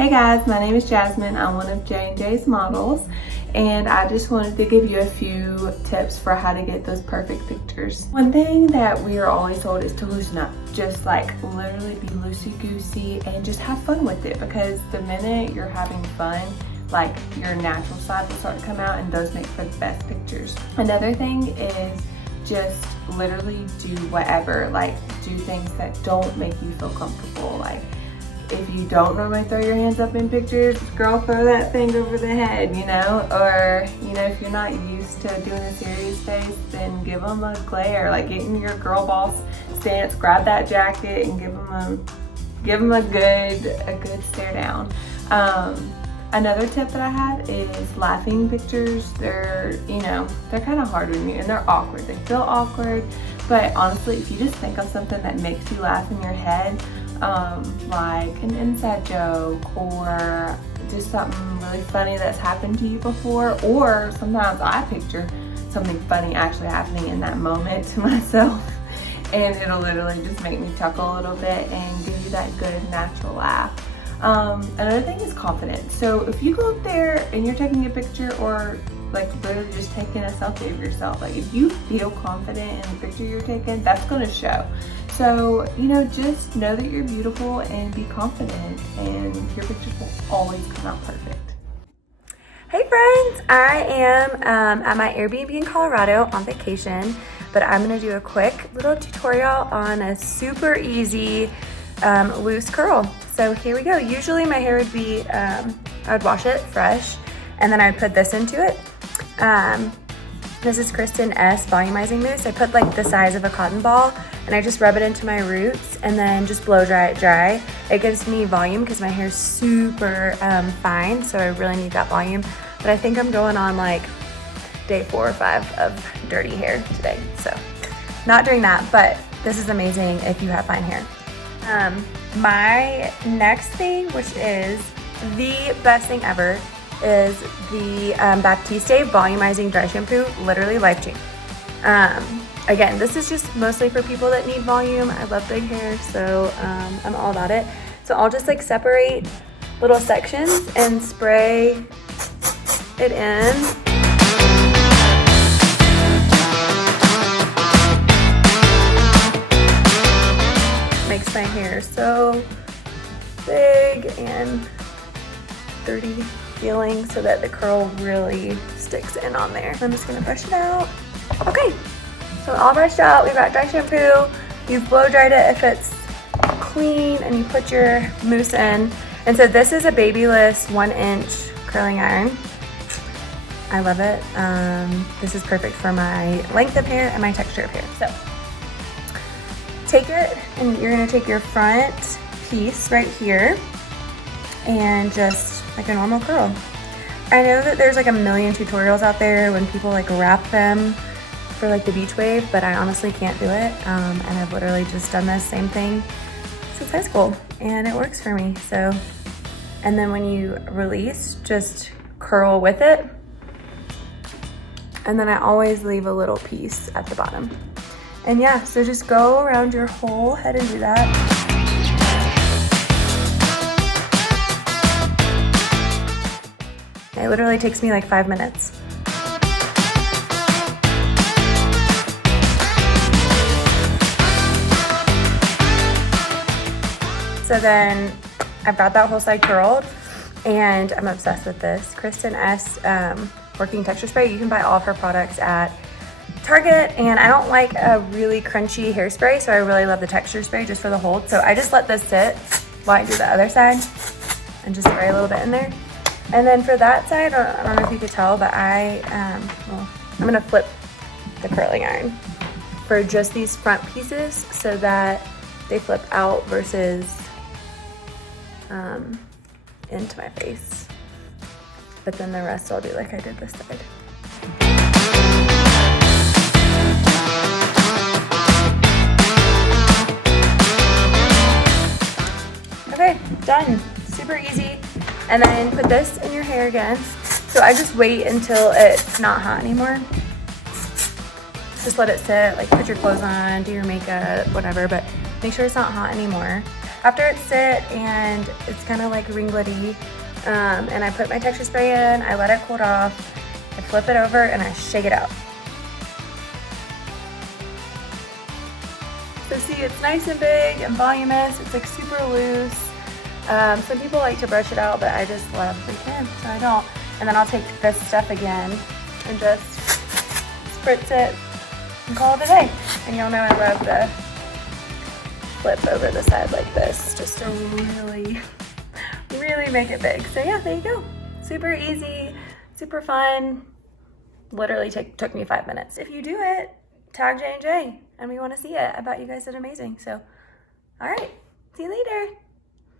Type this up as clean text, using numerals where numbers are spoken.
Hey guys, my name is Jasmine. I'm one of J&J's models, and I just wanted to give you a few tips for how to get those perfect pictures. One thing that we are always told is to loosen up. Just like literally be loosey-goosey and just have fun with it, because the minute you're having fun, like your natural side will start to come out, and those make for the best pictures. Another thing is just literally do whatever, like do things that don't make you feel comfortable. Like if you don't normally throw your hands up in pictures, girl, throw that thing over the head, you know? Or, you know, if you're not used to doing a serious face, then give them a glare. Like get in your girl boss stance, grab that jacket and give them a good stare down. Another tip that I have is laughing pictures. They're kind of hard with me and they're awkward. They feel awkward, but honestly, if you just think of something that makes you laugh in your head, like an inside joke or just something really funny that's happened to you before, or sometimes I picture something funny actually happening in that moment to myself, and it'll literally just make me chuckle a little bit and give you that good natural laugh. Another thing is confidence. So if you go up there and you're taking a picture, or like literally just taking a selfie of yourself, like if you feel confident in the picture you're taking, that's going to show. So, you know, just know that you're beautiful and be confident, and your pictures will always come out perfect. Hey friends, I am at my Airbnb in Colorado on vacation, but I'm going to do a quick little tutorial on a super easy loose curl. So here we go. Usually my hair would be, I would wash it fresh and then I would put this into it. This is Kristen S volumizing mousse. I put like the size of a cotton ball and I just rub it into my roots and then just blow dry it dry. It gives me volume because my hair is super fine, so I really need that volume. But I think I'm going on like day 4 or 5 of dirty hair today. So not doing that, but this is amazing if you have fine hair. My next thing, which is the best thing ever, is the Baptiste Volumizing Dry Shampoo. Literally life-changing. Again, this is just mostly for people that need volume. I love big hair, so I'm all about it. So I'll just like separate little sections and spray it in. Makes my hair so big and dirty feeling so that the curl really sticks in on there. I'm just gonna brush it out. Okay, so all brushed out. We've got dry shampoo. You've blow dried it if it's clean, and you put your mousse in. And so this is a babyless 1-inch curling iron. I love it. This is perfect for my length of hair and my texture of hair. So take it, and you're gonna take your front piece right here and just like a normal curl. I know that there's like a million tutorials out there when people like wrap them for like the beach wave, but I honestly can't do it. And I've literally just done this same thing since high school and it works for me. So, and then when you release, just curl with it. And then I always leave a little piece at the bottom. And yeah, so just go around your whole head and do that. It literally takes me like 5 minutes. So then I've got that whole side curled, and I'm obsessed with this Kristen S working texture spray. You can buy all of her products at Target, and I don't like a really crunchy hairspray, so I really love the texture spray just for the hold. So I just let this sit while I do the other side and just spray a little bit in there. And then for that side, I don't know if you could tell, but I'm gonna flip the curling iron for just these front pieces so that they flip out versus into my face. But then the rest I'll do like I did this side. Okay, done. Super easy. And then put this in your hair again. So I just wait until it's not hot anymore. Just let it sit, like put your clothes on, do your makeup, whatever, but make sure it's not hot anymore. after it's sit and it's kind of like ringlety, and I put my texture spray in, I let it cool off, I flip it over and I shake it out. So see, it's nice and big and voluminous. It's like super loose. Some people like to brush it out, but I just love the can, so I don't. And then I'll take this stuff again and just spritz it and call it a day. And y'all know I love the flip over the side like this, just to really, really make it big. So yeah, there you go. Super easy, super fun. Literally took me 5 minutes. If you do it, tag J&J and we want to see it. I bet you guys did amazing. So, all right, see you later.